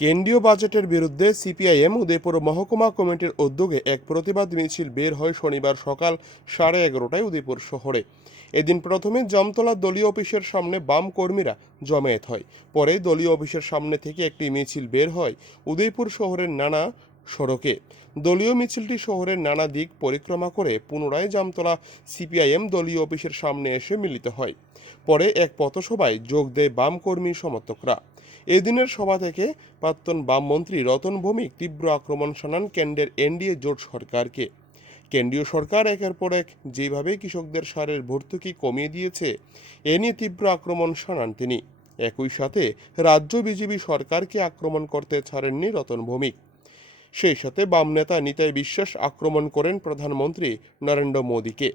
কেন্দ্রীয় বাজেটের বিরুদ্ধে সিপিআইএম, উদয়পুর মহকুমা কমিটির উদ্যোগে এক প্রতিবাদ মিছিল বের হয় শনিবার সকাল সাড়ে এগারোটায় উদয়পুর শহরে। এদিন প্রথমে জমতলা দলীয় অফিসের সামনে বাম কর্মীরা জমায়েত হয়। পরে দলীয় অফিসের সামনে থেকে একটি মিছিল বের হয় উদয়পুর শহরের নানা সড়কে। দলীয় মিছিলটি শহরের নানা দিক পরিক্রমা করে পুনরায় জামতলা সিপিআইএম দলীয় অফিসের সামনে এসে মিলিত হয়। পরে এক পথসভায় যোগ দেয় বাম কর্মী সমর্থকরা। এদিনের সভা থেকে প্রাক্তন বামমন্ত্রী রতন ভৌমিক তীব্র আক্রমণ শানান কেন্দ্রের এনডিএ জোট সরকারকে। কেন্দ্রীয় সরকার একের পর এক যেভাবে কৃষকদের সারের ভর্তুকি কমিয়ে দিয়েছে, এ নিয়ে তীব্র আক্রমণ শানান তিনি। একই সাথে রাজ্য বিজেপি সরকারকে আক্রমণ করতে ছাড়েননি রতন ভৌমিক। সেই সাথে বাম নেতা নিতাই বিশ্বাস আক্রমণ করেন প্রধানমন্ত্রী নরেন্দ্র মোদীকে।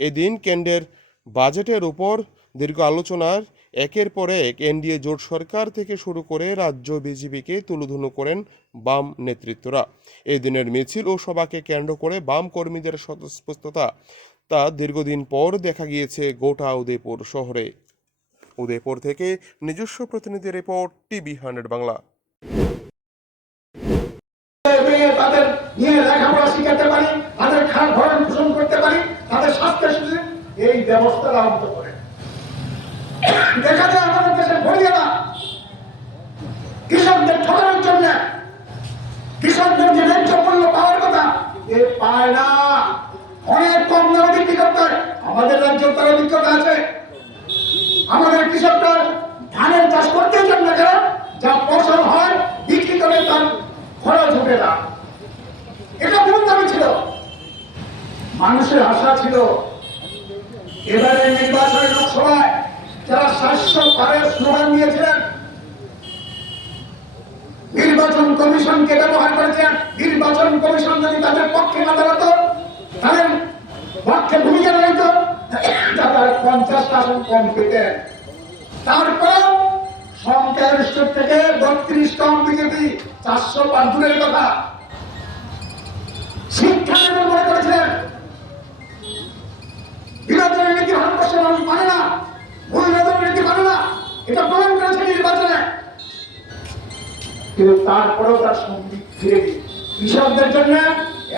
এদিন কেন্দ্রের বাজেটের উপর দীর্ঘ আলোচনার একের পর এক এনডিএ জোট সরকার থেকে শুরু করে রাজ্য বিজেপিকে তুলুধুনু করেন বাম নেতৃত্বরা। এই দিনের মিছিল ও সভাকে কেন্দ্র করে বাম কর্মীদের স্বতঃস্ফূর্ততা তা দীর্ঘদিন পর দেখা গিয়েছে গোটা উদয়পুর শহরে। উদয়পুর থেকে নিজস্ব প্রতিনিধি রিপোর্ট টিভি হান্ড্রেড বাংলা মেয়ে তাদের নিয়ে লেখাপড়া শিখাতে পারি তাদের খারাপ ভরণ পোষণ করতে পারি তাদের স্বাস্থ্য সুযোগ এই ব্যবস্থাটা অন্ত করে দেখা যায় আমাদের দেশের ভরিয়ারা কৃষকদের ঠকানোর জন্য, কৃষকদের যে ন্যায্য মূল্য পাওয়ার কথা, এ পায় না। অনেক কম দামে বিক্রি করতে আমাদের রাজ্যের তার অভিজ্ঞতা আছে। আমাদের কৃষকরা ধানের চাষ করতেই চান না কেন? যা ফসল হয়, বিক্রি করে তার খরচ হবে না। এটা মূল দাবি ছিল। মানুষের আশা ছিল। এবারে নির্বাচনের লোকসভায় যারা পারের স্লোগান দিয়েছিলেন, নির্বাচন কমিশনকে ব্যবহার করেছেন নির্বাচন কমিশন যদি তাদের পক্ষে না দাঁড়াতো, তাদের পক্ষে ভূমিকা নিত তারা পঞ্চাশটা আসন কম পেতেন তারপর সংখ্যাগরিষ্ঠ থেকে বত্রিশ কম বিজেপি, চারশো পাঁচ দূরের কথা। মানুষ মানে না মানে না, এটা প্রমাণ করেছে নির্বাচনে। কিন্তু তারপরেও তার সংগীত ফিরে কৃষকদের জন্য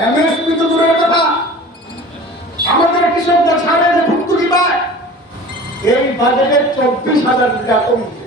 এমএসপি তো দূরের কথা। আমাদের কৃষকদের সামনে যে ভুক্তুকি পায়। এই বাজেটে চব্বিশ হাজার টাকা কমিয়ে